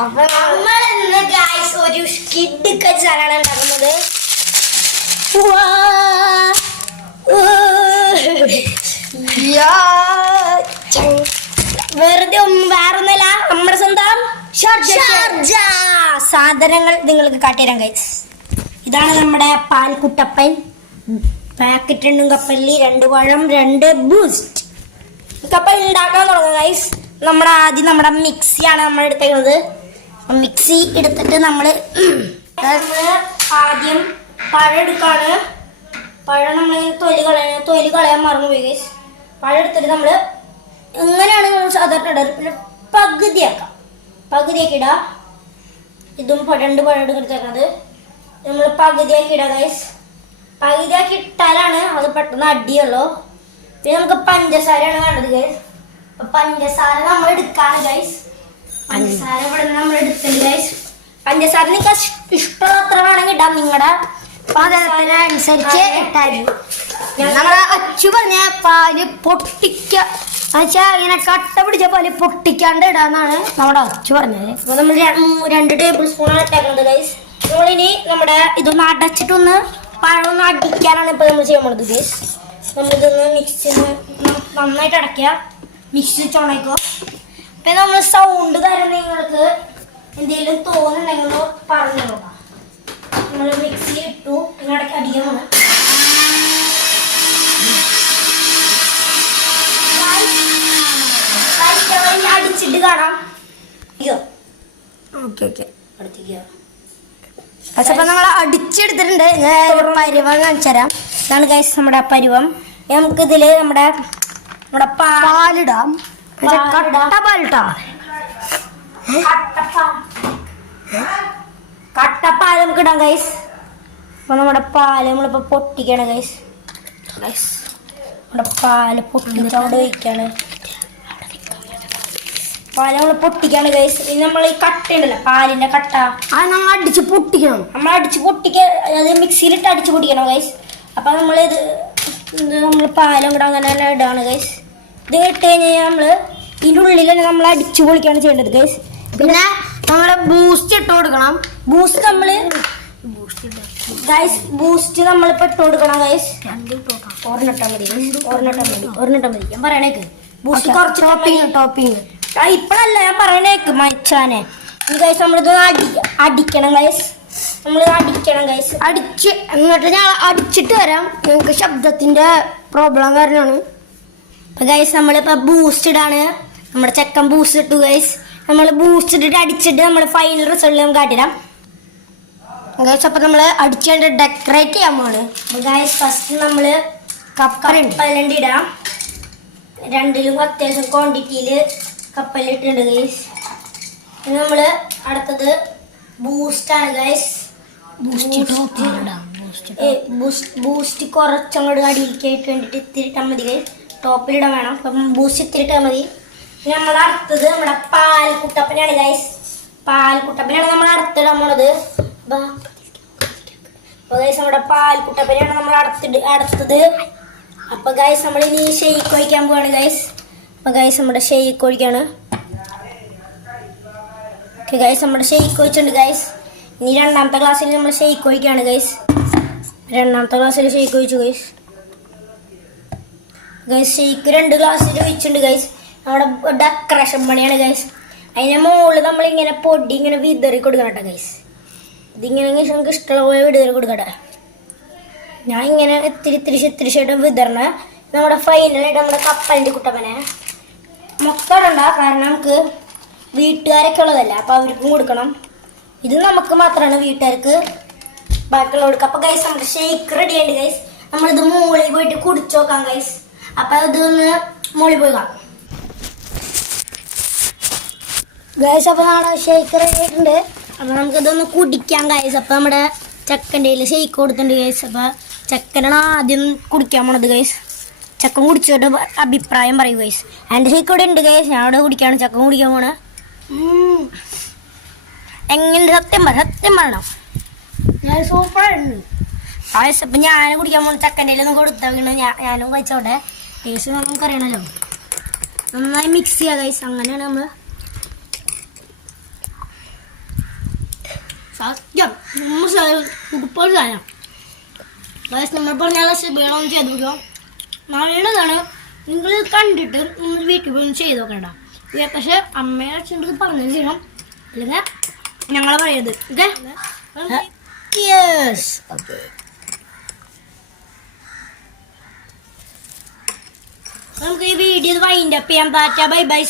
അപ്പൊ നമ്മൾ ഇന്ന് ഗൈസ് ഒരു കിഡ് സാധനമാണ് ഉണ്ടാക്കുന്നത്. വെറുതെ വേറൊന്നല്ല, നമ്മുടെ സ്വന്തം ഷാർജ സാധനങ്ങൾ നിങ്ങൾക്ക് കാട്ടിത്തരാം ഗൈസ്. ഇതാണ് നമ്മുടെ പാൽക്കുട്ടപ്പൻ, പാക്കറ്റ് 2 കപ്പലി, 2 പഴം, 2 ബൂസ്റ്റ്. കപ്പൽ ഉണ്ടാക്കാൻ തുടങ്ങും ഗൈസ്. ആദ്യം നമ്മുടെ മിക്സിയാണ് നമ്മൾ എടുത്തേക്കുന്നത്. മിക്സി എടുത്തിട്ട് നമ്മൾ ആദ്യം പഴം എടുക്കാണ്. പഴം നമ്മൾ തൊലി കളയാൻ മറന്നുപോയി ഗൈസ്. പഴം എടുത്തിട്ട് നമ്മൾ എങ്ങനെയാണ് സാധാരണ ഇടാറ്, പിന്നെ പകുതിയാക്കി ഇടാം. ഇതും 2 പഴം എടുത്തേക്കുന്നത് നമ്മൾ പകുതിയാക്കി ഇടാം ഗൈസ്. പകുതിയാക്കി ഇട്ടാലാണ് അത് പെട്ടെന്ന് അടിയുള്ളൂ. പിന്നെ നമുക്ക് പഞ്ചസാരയാണ് വേണ്ടത് ഗൈസ്. പഞ്ചസാര നമ്മൾ എടുക്കാണ് ഗൈസ്. പഞ്ചസാര ഇവിടെ നിന്ന് നമ്മൾ എടുത്തിട്ടുണ്ട് ഗൈസ്. പഞ്ചസാര നിങ്ങൾക്ക് ഇഷ്ടമുള്ളത്ര വേണമെങ്കിൽ ഇടാം, നിങ്ങളുടെ അനുസരിച്ച് ഇട്ടാൽ. നമ്മളെ അച്ചു പറഞ്ഞ പാല് പൊട്ടിക്ക ഇങ്ങനെ കട്ട പിടിച്ച പാല് പൊട്ടിക്കാണ്ട് ഇടാന്നാണ് നമ്മുടെ അച്ചു പറഞ്ഞത്. അപ്പൊ നമ്മൾ 2 ടേബിൾ സ്പൂണാണ് ഇട്ടേക്കുന്നത് ഗൈസ്. നമ്മളിനി നമ്മുടെ ഇതൊന്ന് അടച്ചിട്ടൊന്ന് പഴമൊന്ന് അടിക്കാനാണ് ഇപ്പൊ നമ്മൾ ചെയ്യാൻ പോകുന്നത് ഗൈസ്. നമ്മളിതൊന്ന് നന്നായിട്ട് അടയ്ക്കുക, മിക്സി ചുണയ്ക്കോ. പിന്നെ നമ്മൾ സൗണ്ട് കാര്യം നിങ്ങൾക്ക് എന്തെങ്കിലും തോന്നുന്നുണ്ടെങ്കിൽ പറഞ്ഞു നോക്കാം. നമ്മൾ മിക്സി ഇട്ടു, പിന്നെ അടിക്കാൻ പോകണം. അടിച്ചിട്ട് കാണാം. അപ്പൊ നമ്മൾ അടിച്ചെടുത്തിട്ടുണ്ട്. ഞാൻ പരുവം കാണിച്ചു തരാം. ഇതാണ് ഗൈസ് നമ്മുടെ പരുവം. നമുക്കിതില് നമ്മുടെ പാലിടാം. കട്ടപ്പാൽ നമുക്ക് ഇടാം ഗൈസ്. അപ്പൊ നമ്മുടെ പാല് നമ്മളിപ്പോ പൊട്ടിക്കാണ് ഗൈസ്. നമ്മുടെ പാല് പൊട്ടിച്ചോണ്ട് ഒഴിക്കാണ്. പാല് നമ്മൾ പൊട്ടിക്കാണ് ഗൈസ്. ഇനി നമ്മൾ ഈ കട്ട ഉണ്ടല്ലോ, പാലിന്റെ കട്ട, അത് നമ്മൾ അടിച്ച് പൊട്ടിക്കണം. നമ്മൾ അടിച്ച് അത് മിക്സിയിലിട്ട് അടിച്ച് പൊട്ടിക്കണം ഗൈസ്. അപ്പൊ നമ്മൾ പാലും കൂടെ അങ്ങനെ തന്നെ ഇടാണ് ഗൈസ്. ഇത് ഇട്ട് കഴിഞ്ഞാൽ നമ്മൾ ഇതിൻ്റെ ഉള്ളിൽ തന്നെ നമ്മൾ അടിച്ചു പൊളിക്കാണ് ചെയ്യേണ്ടത് ഗൈസ്. പിന്നെ നമ്മള് ബൂസ്റ്റ് ഇട്ട് കൊടുക്കണം. ബൂസ്റ്റ് നമ്മളിപ്പോ ഇട്ട് കൊടുക്കണം ഗൈസ്. ഒരെണ്ണിട്ടാ മതി ഞാൻ പറയണേക്ക്. ബൂസ്റ്റ് കുറച്ച് ടോപ്പിങ് ഇപ്പഴല്ല ഞാൻ പറയണേക്ക് മച്ചാനെ. ഗൈസ് നമ്മളിത് അടിക്കണം ഗൈസ്. എന്നിട്ട് ഞാൻ അടിച്ചിട്ട് വരാം. ഞങ്ങൾക്ക് ശബ്ദത്തിന്റെ പ്രോബ്ലം കാരണമാണ്. അപ്പൊ ഗൈസ് നമ്മളിപ്പോ ബൂസ്റ്റ് ഇടാണ്. നമ്മുടെ ചെക്കൻ ബൂസ്റ്റ് ഇട്ടു ഗൈസ്. നമ്മൾ ബൂസ്റ്റ് ഇട്ടിട്ട് അടിച്ചിട്ട് നമ്മൾ ഫൈനൽ റിസൾട്ട് നമുക്ക് കാട്ടിടാം ഗൈസ്. അപ്പൊ നമ്മള് അടിച്ചുകൊണ്ട് ഡെക്കറേറ്റ് ചെയ്യാൻ പോവാണ്. അപ്പൊ ഗൈസ് ഫസ്റ്റ് നമ്മള് കപ്പലണ്ടി ഇടാം. 2ലും അത്യാവശ്യം ക്വാണ്ടിറ്റിയില് കപ്പലിട്ടുണ്ട് ഗൈസ്. പിന്നെ നമ്മള് അടുത്തത് ബൂസ്റ്റാണ് ഗൈസ്. ബൂസ്റ്റ് കുറച്ചങ്ങോട്ട് അടിയിലേക്കായിട്ട് വേണ്ടിട്ട് ഇത്തിരി ഇട്ടാൽ മതി ഗൈസ്. ടോപ്പിലിടാൻ വേണം. അപ്പം ബൂസ്റ്റ് ഇത്തിരി ഇട്ടാൽ മതി. പിന്നെ നമ്മൾ അടുത്തത് നമ്മുടെ പാൽക്കുട്ടപ്പനാണ് ഗൈസ്. പാൽക്കുട്ടപ്പനാണ് നമ്മൾ അടുത്തിടാൻ പോണത്. അപ്പൊ ഗൈസ് നമ്മുടെ പാൽക്കുട്ടപ്പനാണ് നമ്മൾ അടുത്തത്. അപ്പൊ ഗൈസ് നമ്മൾ ഇനി ഷെയ്ക്ക് ഒഴിക്കാൻ പോവാണ് ഗൈസ്. അപ്പൊ ഗൈസ് നമ്മുടെ ഷെയ്ക്ക് ഒഴിക്കാണ്. ഓക്കെ ഗൈസ് നമ്മുടെ ഷെയ്ക്ക് ഒഴിച്ചിട്ടുണ്ട് ഗൈസ്. ഇനി 2ാമത്തെ ഗ്ലാസ്സിൽ നമ്മൾ ഷെയ്ക്ക് ഒഴിക്കാണ് ഗൈസ്. 2ാമത്തെ ഗ്ലാസ്സിൽ ഷെയ്ക്ക് ഒഴിച്ചു ഗൈസ്. ഷെയ്ക്ക് 2 ഗ്ലാസ്സിൽ ഒഴിച്ചിട്ടുണ്ട് ഗൈസ്. നമ്മുടെ ഡെക്കറേഷൻ പണിയാണ് ഗൈസ്. അതിന്റെ മുകളിൽ നമ്മളിങ്ങനെ പൊടി ഇങ്ങനെ വിതറി കൊടുക്കണം കേട്ടോ ഗൈസ്. ഇതിങ്ങനെ നമുക്ക് ഇഷ്ടമുള്ള പോലെ വിതറി കൊടുക്കട്ടെ. ഞാൻ ഇങ്ങനെ ഇത്തിരി വിതരണ നമ്മുടെ ഫൈനലായിട്ട് നമ്മുടെ കപ്പലിൻ്റെ കുട്ടപ്പനെ മക്കളുണ്ട. കാരണം നമുക്ക് വീട്ടുകാരൊക്കെ ഉള്ളതല്ല, അപ്പൊ അവർക്കും കൊടുക്കണം. ഇത് നമുക്ക് മാത്രമാണ് വീട്ടുകാർക്ക് ബാക്കിയുള്ള കൊടുക്കുക. അപ്പൊ ഗൈസ് നമ്മുടെ ഷേക്ക് റെഡി ആയിട്ട് ഗൈസ്. നമ്മളിത് മുകളിൽ പോയിട്ട് കുടിച്ചു നോക്കാം ഗൈസ്. അപ്പൊ ഇതൊന്ന് മുകളിൽ പോയി കാണാം ഗൈസ്. അപ്പൊ നമ്മുടെ ഷേക്ക് റെഡി ആയിട്ടുണ്ട്. അപ്പൊ നമുക്കിതൊന്ന് കുടിക്കാം ഗൈസ്. അപ്പൊ നമ്മുടെ ചെക്കൻ്റെ കയ്യിൽ ഷേക്ക് കൊടുത്തിട്ടുണ്ട് ഗൈസ്. അപ്പൊ ചെക്കനാണ് ആദ്യം കുടിക്കാൻ പോണത് ഗൈസ്. ചക്കൻ കുടിച്ചോട്ട് അഭിപ്രായം പറയും ഗൈസ്. എൻ്റെ ഷേക്ക് ഇവിടെ ഉണ്ട് ഗൈസ്. ഞാൻ അവിടെ കുടിക്കാണ്, ചക്കൻ കുടിക്കാൻ പോണ. എങ്ങനെ സത്യം പറയണം. ഞാൻ സൂപ്പറായിട്ടുണ്ട് ഗൈസ്. അപ്പം ഞാനും കുടിക്കാൻ പോണ. ചക്കൻ്റെ കയ്യിൽ ഒന്ന് കൊടുത്താൽ ഞാനും കഴിച്ചോട്ടെ. ടേസ്റ്റ് നമുക്കറിയണമല്ലോ. നന്നായി മിക്സ് ചെയ്യുക ഗൈസ്. അങ്ങനെയാണ് നമ്മൾ സത്യം ഉടുപ്പോൾ സാധനം ഗൈസ് നമ്മൾ പറഞ്ഞാൽ വേണമെന്ന് ചെയ്ത് നോക്കാം നല്ലതാണ് നിങ്ങൾ കണ്ടിട്ട് നിങ്ങൾ വീട്ടിൽ പോയി ചെയ്ത് നോക്കണ്ട പക്ഷെ അമ്മയെ അച്ഛൻ്റെ പറഞ്ഞതിന് ശേഷം അല്ലെങ്കിൽ ഞങ്ങളെ പറയരുത് ഓക്കെ നമുക്ക് ഈ വീഡിയോ വൈൻഡ് അപ്പ് ചെയ്യാൻ പറ്റാ ബൈ ബൈ